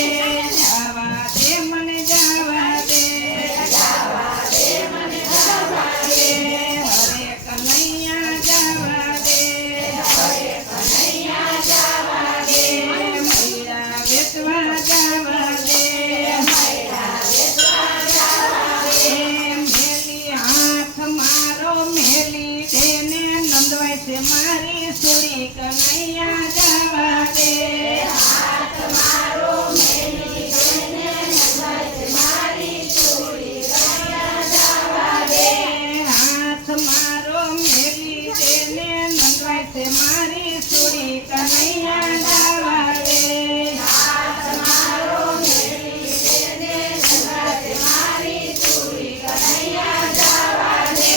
જવા દે મને જવા દે હરે કનૈયા જવા દે મૈરા વેચવા જવા દે મેલી હાથ મારો મેલી દેને નંદવાય છે મારી સુરી કનૈયા જવા દે હાથ મારો મેલી દેને નંદવાય છે મારી સુરી કનૈયા જવા દે હાથ મારો મેલી દેને નંદવાય છે મારી સુરી કનૈયા જવા દે હાથ મારો મેલી દેને નંદવાય છે મારી સુરી કનૈયા જવા દે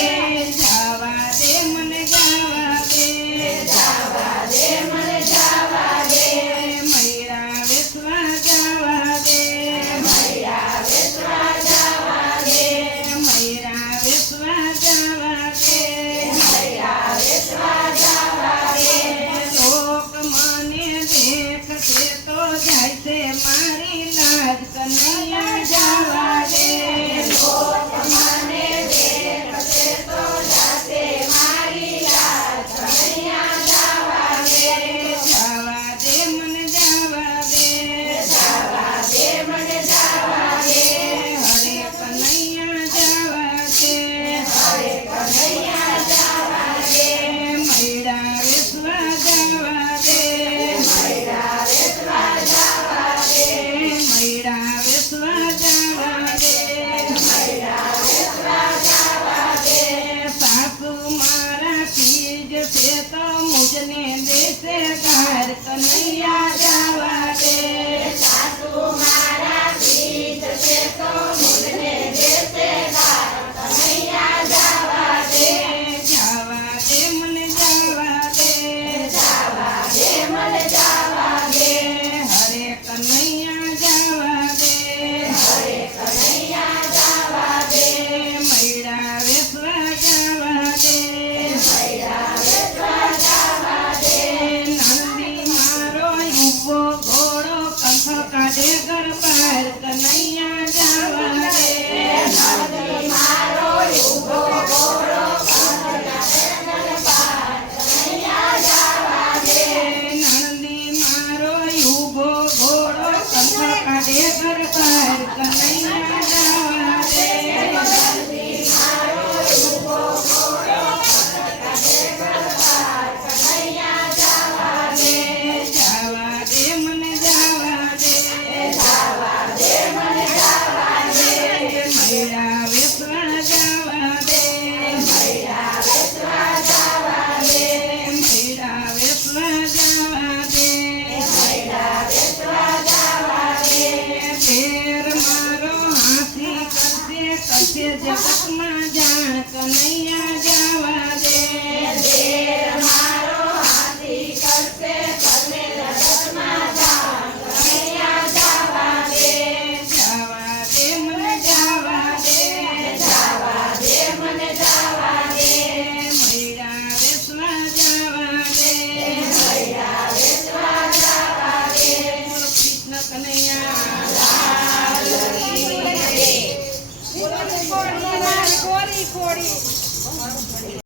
જવા દે મને જવા દે મને જવા દે મૈરા વેચવા જવા દે મૈરા વેચવા જવા દે મૈરા વેચવા જવા દે મૈરા વેચવા જવા દે લોક મને દેખશે તો જાય છે મારી લાજ કનૈયા જવા દે લોક મને દેખશે તો જાશે મારી લાજ કનૈયા જવા દે જવા દે મને જવા દે મને જવા દે હરે કનૈયા જવા દે હરે કનૈયા જવા દે મૈરા વેચવા જવા દે મૈરા વેચવા જવા દે મૈરા વેચવા જવા દે મૈરા વેચવા જવા દે સાસુ મારા ચીજ છે તો મુજને દેશે ઘર કનૈયા જવા દે સાસુ મારા ચીજ છે તો મુજને દેશે ઘર કનૈયા જવા દે જવા દે મને જવા દે મને જવા દે હરે કનૈયા જવા દે હરે કનૈયા જવા દે મૈરા વેચવા જવા દે મૈરા વેચવા જવા દે નંદી મારો યુવો ઘોડો કંઠ કાઢે ઘર બહાર કનૈયા જવા દે નંદી મારો યુવો ઘોડો કંઠ કાઢે ઘર બહાર કનૈયા જવા દે નંદી મારો યુવો ઘોડો કંઠ કાઢે ઘર બહાર કનૈયા જવા દે નંદી મારો યુવો ઘોડો કંઠ કાઢે ઘર બહાર કનૈયા જવા દે જવા દે મને જવા દે મને જવા દે મૈરા વેચવા જવા દે મૈરા વેચવા જવા દે મૈરા વેચવા જવા દે મૈરા વેચવા જવા દે ફેર મારો હાથી કરશે જગતમાં જાણ કનૈયા